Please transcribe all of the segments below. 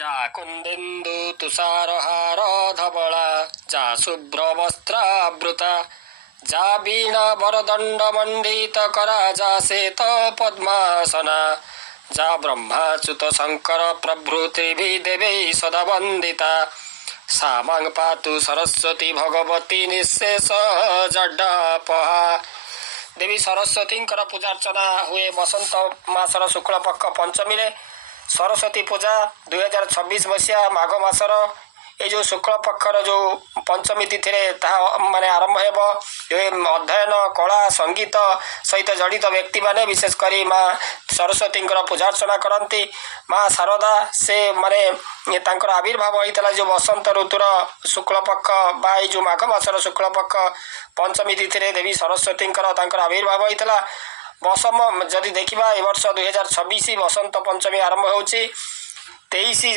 जा कुन्देन्दु तुषारहार धवला जा शुभ्रवस्त्रावृता जा वीणा वरदण्ड मण्डित करा जा श्वेत पद्मासना जा ब्रह्माच्युत शङ्कर प्रभृतिभिः देवैः सदा वन्दिता सा मां पातु सरस्वती भगवती निःशेष जड्डापहा। देवी सरस्वतीଙ୍କର ପୂଜାର୍ଚ୍ଚନା ହୁଏ ବସନ୍ତ ମାସର ଶୁକ୍ଳପକ୍ଷ ପଞ୍ଚମୀରେ। ସରସ୍ୱତୀ ପୂଜା 2026 ମସିହା ମାଘ ମାସର ଏ ଯେଉଁ ଶୁକ୍ଳ ପକ୍ଷର ଯେଉଁ ପଞ୍ଚମୀ ତିଥିରେ ତାହା ମାନେ ଆରମ୍ଭ ହେବ। ଅଧ୍ୟୟନ କଳା ସଙ୍ଗୀତ ସହିତ ଜଡ଼ିତ ବ୍ୟକ୍ତିମାନେ ବିଶେଷ କରି ମା ସରସ୍ୱତୀଙ୍କର ପୂଜାର୍ଚ୍ଚନା କରନ୍ତି। ମା ଶାରଦା ସେ ମାନେ ତାଙ୍କର ଆବିର୍ଭାବ ହୋଇଥିଲା ଯେଉଁ ବସନ୍ତ ଋତୁର ଶୁକ୍ଳପକ୍ଷ ବା ଏଇ ଯେଉଁ ମାଘ ମାସର ଶୁକ୍ଳପକ୍ଷ ପଞ୍ଚମୀ ତିଥିରେ ଦେବୀ ସରସ୍ୱତୀଙ୍କର ତାଙ୍କର ଆବିର୍ଭାବ ହୋଇଥିଲା। ବସମ ଯଦି ଦେଖିବା ଏ ବର୍ଷ 2026 ବସନ୍ତ ପଞ୍ଚମୀ ଆରମ୍ଭ ହେଉଛି 23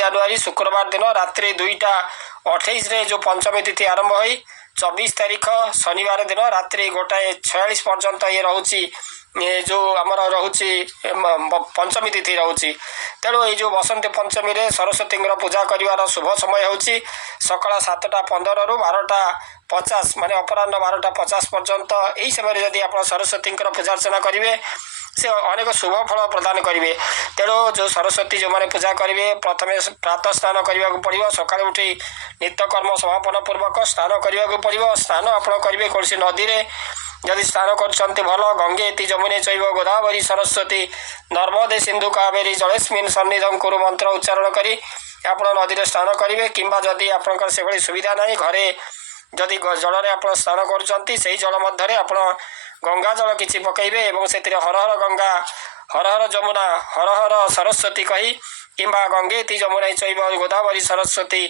ଜାନୁଆରୀ ଶୁକ୍ରବାର ଦିନ ରାତ୍ରି 2:28 ଯେଉଁ ପଞ୍ଚମୀ ତିଥି ଆରମ୍ଭ ହୋଇ 24 ତାରିଖ ଶନିବାର ଦିନ ରାତ୍ରି 1:46 ପର୍ଯ୍ୟନ୍ତ ଇଏ ରହୁଛି ଯେଉଁ ଆମର ରହୁଛି ପଞ୍ଚମୀ ତିଥି ରହୁଛି। ତେଣୁ ଏଇ ଯେଉଁ ବସନ୍ତ ପଞ୍ଚମୀରେ ସରସ୍ୱତୀଙ୍କର ପୂଜା କରିବାର ଶୁଭ ସମୟ ହେଉଛି ସକାଳ 7:15ରୁ 12:50 ମାନେ ଅପରାହ୍ନ 12:50 ପର୍ଯ୍ୟନ୍ତ। ଏହି ସମୟରେ ଯଦି ଆପଣ ସରସ୍ୱତୀଙ୍କର ପୂଜାର୍ଚ୍ଚନା କରିବେ ସେ ଅନେକ ଶୁଭ ଫଳ ପ୍ରଦାନ କରିବେ। ତେଣୁ ଯେଉଁ ସରସ୍ୱତୀ ଯେଉଁମାନେ ପୂଜା କରିବେ ପ୍ରଥମେ ପ୍ରାତଃ ସ୍ନାନ କରିବାକୁ ପଡ଼ିବ। ସକାଳୁ ଉଠି ନିତ୍ୟକର୍ମ ସମାପନ ପୂର୍ବକ ସ୍ନାନ କରିବାକୁ ପଡ଼ିବ। ସ୍ନାନ ଆପଣ କରିବେ କୌଣସି ନଦୀରେ, ଯଦି ସ୍ନାନ କରୁଛନ୍ତି ଭଲ। ଗଙ୍ଗେତି ଯମୁନେ ଚୈବ ଗୋଦାବରୀ ସରସ୍ୱତୀ ନର୍ମଦେ ସିନ୍ଧୁ କାବେରୀ ଜଳେସ୍ମିନ୍ ସନ୍ନିଧଂ କୁରୁ ମନ୍ତ୍ର ଉଚ୍ଚାରଣ କରି ଆପଣ ନଦୀରେ ସ୍ନାନ କରିବେ। କିମ୍ବା ଯଦି ଆପଣଙ୍କର ସେଭଳି ସୁବିଧା ନାହିଁ, ଘରେ ଯଦି ଜଳରେ ଆପଣ ସ୍ନାନ କରୁଛନ୍ତି ସେହି ଜଳ ମଧ୍ୟରେ ଆପଣ ଗଙ୍ଗା ଜଳ କିଛି ପକାଇବେ ଏବଂ ସେଥିରେ ହର ହର ଗଙ୍ଗା, ହର ହର ଯମୁନା, ହର ହର ସରସ୍ୱତୀ କହି କିମ୍ବା ଗଙ୍ଗେତି ଯମୁନା ଚୈବ ଗୋଦାବରୀ ସରସ୍ୱତୀ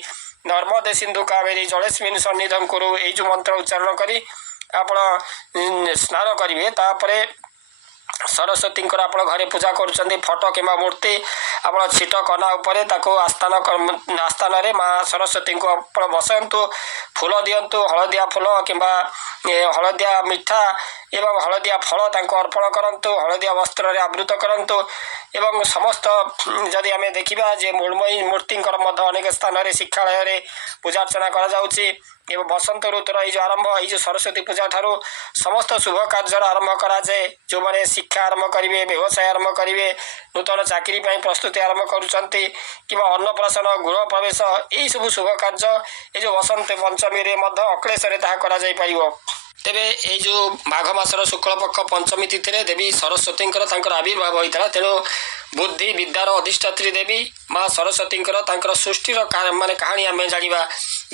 ନର୍ମଦେ ସିନ୍ଧୁ କାବେରୀ ଜଳେସ୍ମିନ୍ ସନ୍ନିଧଂ କୁରୁ ଏଇ ଯେଉଁ ମନ୍ତ୍ର ଉଚ୍ଚାରଣ କରି ଆପଣ ସ୍ନାନ କରିବେ। ତାପରେ ସରସ୍ୱତୀଙ୍କର ଆପଣ ଘରେ ପୂଜା କରୁଛନ୍ତି ଫଟୋ କିମ୍ବା ମୂର୍ତ୍ତି ଆପଣ ଛିଟ କନା ଉପରେ ତାକୁ ଆସ୍ଥାନରେ ମା ସରସ୍ୱତୀଙ୍କୁ ଆପଣ ବସାନ୍ତୁ। ଫୁଲ ଦିଅନ୍ତୁ, ହଳଦିଆ ଫୁଲ କିମ୍ବା ହଳଦିଆ ମିଠା ଏବଂ ହଳଦିଆ ଫଳ ତାଙ୍କୁ ଅର୍ପଣ କରନ୍ତୁ। ହଳଦିଆ ବସ୍ତ୍ରରେ ଆବୃତ କରନ୍ତୁ ଏବଂ ସମସ୍ତ ଯଦି ଆମେ ଦେଖିବା ଯେ ମୃଣ୍ମୟୀ ମୂର୍ତ୍ତିଙ୍କର ମଧ୍ୟ ଅନେକ ସ୍ଥାନରେ ଶିକ୍ଷାଳୟରେ ପୂଜାର୍ଚ୍ଚନା କରାଯାଉଛି। ଏବଂ ବସନ୍ତ ଋତୁର ଏଇ ଯେଉଁ ଆରମ୍ଭ, ଏଇ ଯେଉଁ ସରସ୍ୱତୀ ପୂଜା ଠାରୁ ସମସ୍ତ ଶୁଭ କାର୍ଯ୍ୟର ଆରମ୍ଭ କରାଯାଏ। ଯେଉଁମାନେ ଶିକ୍ଷା ଆରମ୍ଭ କରିବେ, ବ୍ୟବସାୟ ଆରମ୍ଭ କରିବେ, ନୂତନ ଚାକିରି ପାଇଁ ପ୍ରସ୍ତୁତି ଆରମ୍ଭ କରୁଛନ୍ତି କିମ୍ବା ଅନ୍ନପ୍ରାଶନ, ଗୃହ ପ୍ରବେଶ, ଏହିସବୁ ଶୁଭ କାର୍ଯ୍ୟ ଏ ଯେଉଁ ବସନ୍ତ ପଞ୍ଚମୀରେ ମଧ୍ୟ ଅକ୍ଳେଶରେ ତାହା କରାଯାଇପାରିବ। ତେବେ ଏଇ ଯେଉଁ ମାଘ ମାସର ଶୁକ୍ଳପକ୍ଷ ପଞ୍ଚମୀ ତିଥିରେ ଦେବୀ ସରସ୍ୱତୀଙ୍କର ତାଙ୍କର ଆବିର୍ଭାବ ହୋଇଥିଲା। ତେଣୁ ବୁଦ୍ଧି ବିଦ୍ୟାର ଅଧିଷ୍ଠାତ୍ରୀ ଦେବୀ ମା ସରସ୍ୱତୀଙ୍କର ତାଙ୍କର ସୃଷ୍ଟିର ମାନେ କାହାଣୀ ଆମେ ଜାଣିବା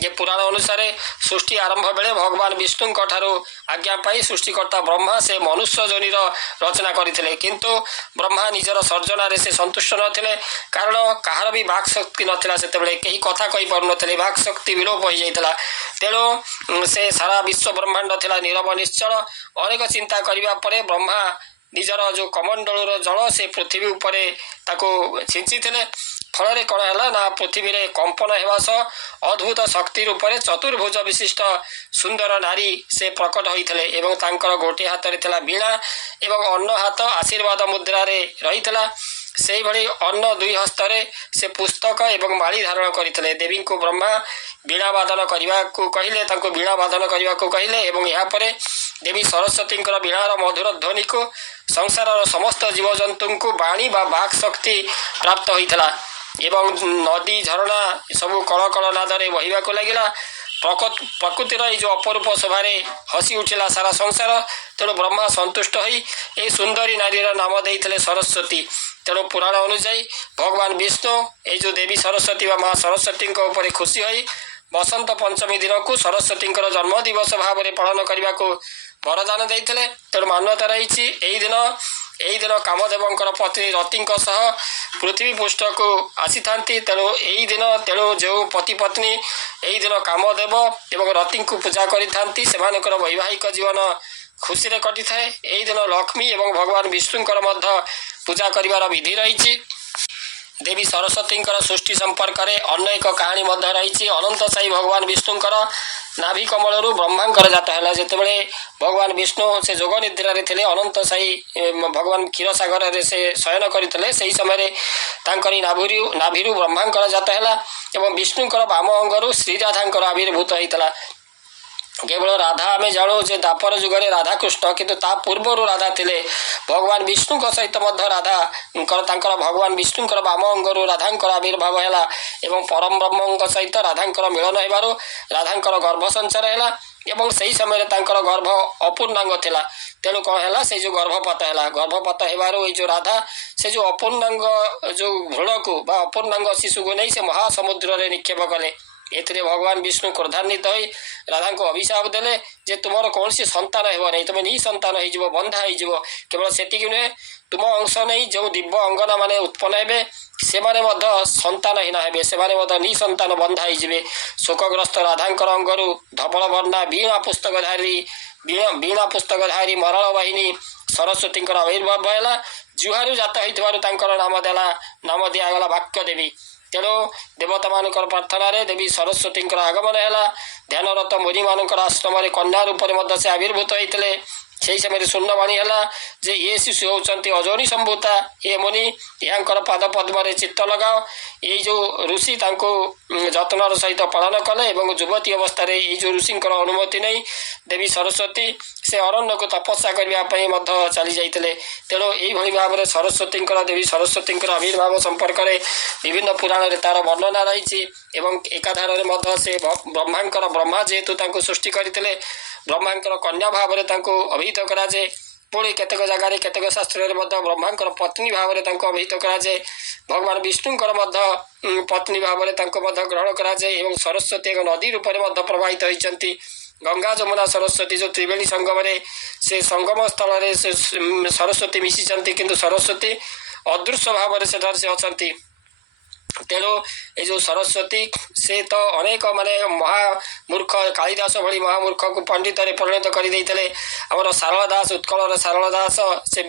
ଯେ ପୁରାଣ ଅନୁସାରେ ସୃଷ୍ଟି ଆରମ୍ଭ ବେଳେ ଭଗବାନ ବିଷ୍ଣୁଙ୍କ ଠାରୁ ଆଜ୍ଞା ପାଇ ସୃଷ୍ଟିକର୍ତ୍ତା ବ୍ରହ୍ମା ସେ ମନୁଷ୍ୟ ଯୋନିର ରଚନା କରିଥିଲେ। କିନ୍ତୁ ବ୍ରହ୍ମା ନିଜର ସର୍ଜନାରେ ସେ ସନ୍ତୁଷ୍ଟ ନଥିଲେ, କାରଣ କାହାର ବି ବାକ୍ ଶକ୍ତି ନଥିଲା। ସେତେବେଳେ କେହି କଥା କହିପାରୁନଥିଲେ, ବାକ୍ ଶକ୍ତି ବିଲୋପ ହୋଇଯାଇଥିଲା। ତେଣୁ ସେ ସାରା ବିଶ୍ୱ ବ୍ରହ୍ମାଣ୍ଡ ଥିଲା ନୀରବ ନିଶ୍ଚଳ। ଅନେକ ଚିନ୍ତା କରିବା ପରେ ବ୍ରହ୍ମା ନିଜର ଯେଉଁ କମଣ୍ଡଳର ଜଳ ସେ ପୃଥିବୀ ଉପରେ ତାକୁ ଛିଞ୍ଚିଥିଲେ। ଫଳରେ କ'ଣ ହେଲା ନା ପୃଥିବୀରେ କମ୍ପନ ହେବା ସହ ଅଦ୍ଭୁତ ଶକ୍ତି ରୂପରେ ଚତୁର୍ଭୁଜ ବିଶିଷ୍ଟ ସୁନ୍ଦର ନାରୀ ସେ ପ୍ରକଟ ହୋଇଥିଲେ ଏବଂ ତାଙ୍କର ଗୋଟିଏ ହାତରେ ଥିଲା ବୀଣା ଏବଂ ଅନ୍ୟ ହାତ ଆଶୀର୍ବାଦ ମୁଦ୍ରାରେ ରହିଥିଲା। ସେହିଭଳି ଅନ୍ୟ ଦୁଇ ହସ୍ତରେ ସେ ପୁସ୍ତକ ଏବଂ ମାଳି ଧାରଣ କରିଥିଲେ। ଦେବୀଙ୍କୁ ବ୍ରହ୍ମା ବୀଣା ବାଦନ କରିବାକୁ କହିଲେ, ତାଙ୍କୁ ବୀଣା ବାଦନ କରିବାକୁ କହିଲେ ଏବଂ ଏହାପରେ ଦେବୀ ସରସ୍ୱତୀଙ୍କର ବୀଣାର ମଧୁର ଧ୍ୱନିକୁ ସଂସାରର ସମସ୍ତ ଜୀବଜନ୍ତୁଙ୍କୁ ବାଣୀ ବା ବାକ୍ ଶକ୍ତି ପ୍ରାପ୍ତ ହୋଇଥିଲା ଏବଂ ନଦୀ ଝରଣା ସବୁ କଳକଳ ନାଦରେ ବହିବାକୁ ଲାଗିଲା। ପ୍ରକୃତିର ଏଇ ଯେଉଁ ଅପରୂପ ଶୋଭାରେ ହସି ଉଠିଲା ସାରା ସଂସାର। ତେଣୁ ବ୍ରହ୍ମା ସନ୍ତୁଷ୍ଟ ହୋଇ ଏହି ସୁନ୍ଦରୀ ନାରୀର ନାମ ଦେଇଥିଲେ ସରସ୍ୱତୀ। ତେଣୁ ପୁରାଣ ଅନୁଯାୟୀ ଭଗବାନ ବିଷ୍ଣୁ ଏଇ ଯେଉଁ ଦେବୀ ସରସ୍ୱତୀ ବା ମା ସରସ୍ୱତୀଙ୍କ ଉପରେ ଖୁସି ହୋଇ ବସନ୍ତ ପଞ୍ଚମୀ ଦିନକୁ ସରସ୍ୱତୀଙ୍କର ଜନ୍ମ ଦିବସ ଭାବରେ ପାଳନ କରିବାକୁ ବରଦାନ ଦେଇଥିଲେ। ତେଣୁ ମାନ୍ୟତା ରହିଛି ଏହି ଦିନ କାମଦେବଙ୍କର ପତ୍ନୀ ରତିଙ୍କ ସହ ପୃଥିବୀ ପୃଷ୍ଠକୁ ଆସିଥାନ୍ତି। ତେଣୁ ଯେଉଁ ପତି ପତ୍ନୀ ଏହି ଦିନ କାମଦେବ ଏବଂ ରତିଙ୍କୁ ପୂଜା କରିଥାନ୍ତି ସେମାନଙ୍କର ବୈବାହିକ ଜୀବନ ଖୁସିରେ କଟିଥାଏ। ଏହି ଦିନ ଲକ୍ଷ୍ମୀ ଏବଂ ଭଗବାନ ବିଷ୍ଣୁଙ୍କର ମଧ୍ୟ ପୂଜା କରିବାର ବିଧି ରହିଛି। ଦେବୀ ସରସ୍ୱତୀଙ୍କର ସୃଷ୍ଟି ସମ୍ପର୍କରେ ଅନ୍ୟ ଏକ କାହାଣୀ ମଧ୍ୟ ରହିଛି। ଅନନ୍ତ ସାଇ ଭଗବାନ ବିଷ୍ଣୁଙ୍କର ନାଭି କମଳରୁ ବ୍ରହ୍ମାଙ୍କର ଜାତ ହେଲା। ଯେତେବେଳେ ଭଗବାନ ବିଷ୍ଣୁ ସେ ଯୋଗ ନିଦ୍ରାରେ ଥିଲେ, ଅନନ୍ତ ସାଇ ଭଗବାନ କ୍ଷୀରସାଗରରେ ସେ ଶୟନ କରିଥିଲେ, ସେହି ସମୟରେ ତାଙ୍କରି ନାଭିରୁ ବ୍ରହ୍ମାଙ୍କର ଜାତ ହେଲା ଏବଂ ବିଷ୍ଣୁଙ୍କର ବାମ ଅଙ୍ଗରୁ ଶ୍ରୀରାଧାଙ୍କର ଆବିର୍ଭୂତ ହେଇଥିଲା। କେବଳ ରାଧା ଆମେ ଜାଣୁ ଯେ ଦ୍ୱାପର ଯୁଗରେ ରାଧାକୃଷ୍ଣ, କିନ୍ତୁ ତା ପୂର୍ବରୁ ରାଧା ଥିଲେ। ଭଗବାନ ବିଷ୍ଣୁଙ୍କ ସହିତ ମଧ୍ୟ ତାଙ୍କର ଭଗବାନ ବିଷ୍ଣୁଙ୍କର ବାମ ଅଙ୍ଗରୁ ରାଧାଙ୍କର ଆବିର୍ଭାବ ହେଲା ଏବଂ ପରମ ବ୍ରହ୍ମଙ୍କ ସହିତ ରାଧାଙ୍କର ମିଳନ ହେବାରୁ ରାଧାଙ୍କର ଗର୍ଭ ସଞ୍ଚାର ହେଲା ଏବଂ ସେହି ସମୟରେ ତାଙ୍କର ଗର୍ଭ ଅପୂର୍ଣ୍ଣାଙ୍ଗ ଥିଲା। ତେଣୁ କ'ଣ ହେଲା, ସେ ଯେଉଁ ଗର୍ଭପାତ ହେଲା। ଗର୍ଭପାତ ହେବାରୁ ଏଇ ଯେଉଁ ରାଧା ସେ ଯେଉଁ ଅପୂର୍ଣ୍ଣାଙ୍ଗ ଯେଉଁ ଭ୍ରୂଣକୁ ବା ଅପୂର୍ଣ୍ଣାଙ୍ଗ ଶିଶୁକୁ ନେଇ ସେ ମହାସମୁଦ୍ରରେ ନିକ୍ଷେପ କଲେ। ଏଥିରେ ଭଗବାନ ବିଷ୍ଣୁ କ୍ରୋଧାନ୍ୱିତ ହୋଇ ରାଧାଙ୍କୁ ଅଭିଶାପ ଦେଲେ ଯେ ତୁମର କୌଣସି ସନ୍ତାନ ହେବ ନାହିଁ, ତୁମେ ନିଃସନ୍ତାନ ହେଇଯିବ, ବନ୍ଧା ହେଇଯିବ। କେବଳ ସେତିକି ନୁହେଁ, ତୁମ ଅଂଶ ନେଇ ଯେଉଁ ଦିବ୍ୟ ଅଙ୍ଗନା ମାନେ ଉତ୍ପନ୍ନ ହେବେ ସେମାନେ ମଧ୍ୟ ସନ୍ତାନହୀନ ହେବେ, ସେମାନେ ମଧ୍ୟ ନିଃସନ୍ତାନ ବନ୍ଧା ହେଇଯିବେ। ଶୋକଗ୍ରସ୍ତ ରାଧାଙ୍କର ଅଙ୍ଗରୁ ଧବଳ ବର୍ଣ୍ଣା ବୀଣା ପୁସ୍ତକଧାରୀ ମରଣ ବାହିନୀ ସରସ୍ୱତୀଙ୍କର ଆବିର୍ଭାବ ହେଲା। ଜୁହାରୁ ଜାତ ହୋଇଥିବାରୁ ତାଙ୍କର ନାମ ଦିଆଗଲା ବାକ୍ୟ ଦେବୀ। ତେଣୁ ଦେବତାମାନଙ୍କର ପ୍ରାର୍ଥନାରେ ଦେବୀ ସରସ୍ୱତୀଙ୍କର ଆଗମନ ହେଲା। ଧ୍ୟାନରତ ମୁନିମାନଙ୍କର ଆଶ୍ରମରେ କନ୍ୟା ରୂପରେ ମଧ୍ୟ ସେ ଆବିର୍ଭୂତ ହୋଇଥିଲେ। ସେହି ସମୟରେ ଶୂନ୍ୟବାଣୀ ହେଲା ଯେ ଏ ଶିଶୁ ହେଉଛନ୍ତି ଅଯୋନି ସମ୍ଭୂତା, ଏ ମୁନି ଏହାଙ୍କର ପାଦ ପଦ୍ମରେ ଚିତ୍ତ ଲଗାଅ। ଏଇ ଯେଉଁ ଋଷି ତାଙ୍କୁ ଯତ୍ନର ସହିତ ପାଳନ କଲେ ଏବଂ ଯୁବତୀ ଅବସ୍ଥାରେ ଏଇ ଯେଉଁ ଋଷିଙ୍କର ଅନୁମତି ନେଇ ଦେବୀ ସରସ୍ୱତୀ ସେ ଅରଣ୍ୟକୁ ତପସ୍ୟା କରିବା ପାଇଁ ମଧ୍ୟ ଚାଲି ଯାଇଥିଲେ। ତେଣୁ ଏଇଭଳି ଭାବରେ ଦେବୀ ସରସ୍ୱତୀଙ୍କର ଆବିର୍ଭାବ ସମ୍ପର୍କରେ ବିଭିନ୍ନ ପୁରାଣରେ ତାର ବର୍ଣ୍ଣନା ରହିଛି ଏବଂ ଏକାଧାରରେ ମଧ୍ୟ ସେ ବ୍ରହ୍ମା ଯେହେତୁ ତାଙ୍କୁ ସୃଷ୍ଟି କରିଥିଲେ, ବ୍ରହ୍ମାଙ୍କର କନ୍ୟା ଭାବରେ ତାଙ୍କୁ ଅଭିହିତ କରାଯାଏ। ପୁଣି କେତେକ ଜାଗାରେ କେତେକ ଶାସ୍ତ୍ରରେ ମଧ୍ୟ ବ୍ରହ୍ମାଙ୍କର ପତ୍ନୀ ଭାବରେ ତାଙ୍କୁ ଅଭିହିତ କରାଯାଏ। ଭଗବାନ ବିଷ୍ଣୁଙ୍କର ମଧ୍ୟ ପତ୍ନୀ ଭାବରେ ତାଙ୍କୁ ମଧ୍ୟ ଗ୍ରହଣ କରାଯାଏ ଏବଂ ସରସ୍ୱତୀ ଏକ ନଦୀ ରୂପରେ ମଧ୍ୟ ପ୍ରବାହିତ ହୋଇଛନ୍ତି। ଗଙ୍ଗା ଯମୁନା ସରସ୍ୱତୀ ଯେଉଁ ତ୍ରିବେଣୀ ସଙ୍ଗମରେ ସେ ସଙ୍ଗମ ସ୍ଥଳରେ ସେ ସରସ୍ୱତୀ ମିଶିଛନ୍ତି, କିନ୍ତୁ ସରସ୍ୱତୀ ଅଦୃଶ୍ୟ ଭାବରେ ସେଠାରେ ସେ ଅଛନ୍ତି। ତେଣୁ ଏ ଯେଉଁ ସରସ୍ୱତୀ ସେ ତ ଅନେକ ମହାମୂର୍ଖ କାଳିଦାସ ଭଳି ମହାମୂର୍ଖକୁ ପଣ୍ଡିତରେ ପରିଣତ କରିଦେଇଥିଲେ। ଆମର ଶାରଳା ଦାସ, ଉତ୍କଳର ଶାରଳା ଦାସ ସେ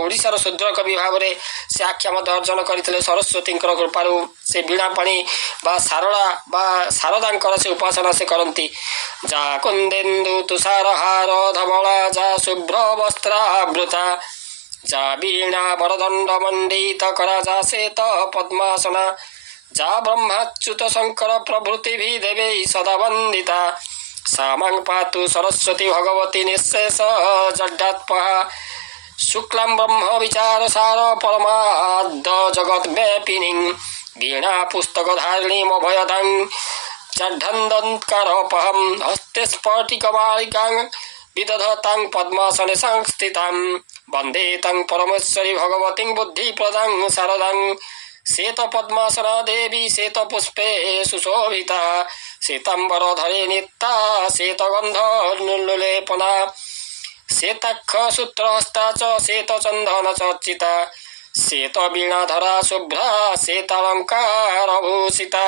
ଓଡ଼ିଶାର ଶୂଦ୍ର କବି ଭାବରେ ସେ ଆଖ୍ୟା ମଧ୍ୟ ଅର୍ଜନ କରିଥିଲେ। ସରସ୍ୱତୀଙ୍କର କୃପାରୁ ସେ ବୀଣାପାଣି ବା ଶାରଳା ବା ଶାରଦାଙ୍କର ସେ ଉପାସନା ସେ କରନ୍ତି। ଯା କୁନ୍ଦେନ୍ଦୁ ତୁଷାରହାର ଧବଳା, ଯା ଶୁଭ୍ର ବସ୍ତ୍ରାବୃତା, ଯା ବୀଣା ବରଦଣ୍ଡ ମଣ୍ଡିତ କରା, ଯା ଶ୍ବେତ ପଦ୍ମାସନା, যা ব্রহ্মাচ্যুত শঙ্কর প্রভৃতি দেবে সদা বন্দিতা, সা মাং পাতু সরস্বতী ভগবতী নিঃশেষ জড্ডাৎপহা, শুক্লাম ব্রহ্ম বিচার সার পরমাদ্য জগৎ ব্যাপিনীং, বীণা পুস্তক ধারিণীম অভয়দাং চণ্ডন্দৎকারোপহম, হস্তে স্ফটিকমালিকাং বিদধতাং পদ্মাসনে সংস্থিতাং, বন্দে তাং পরমেশ্বরী ভগবতীং বুদ্ধিপ্রদাং শারদাং, শ্বেত পদ্মাসনা দেবী শ্বেত পুষ্পে সুশোভিতা, শ্বেতাম্বর ধরে নিত্যা শ্বেত গন্ধ লেপনা, শ্বেতাক্ষ সূত্রহস্তা চ শ্বেত চন্দন চর্চিতা, শ্বেত বীণাধরা শুভ্রা শ্বেতালঙ্কার ভূষিতা।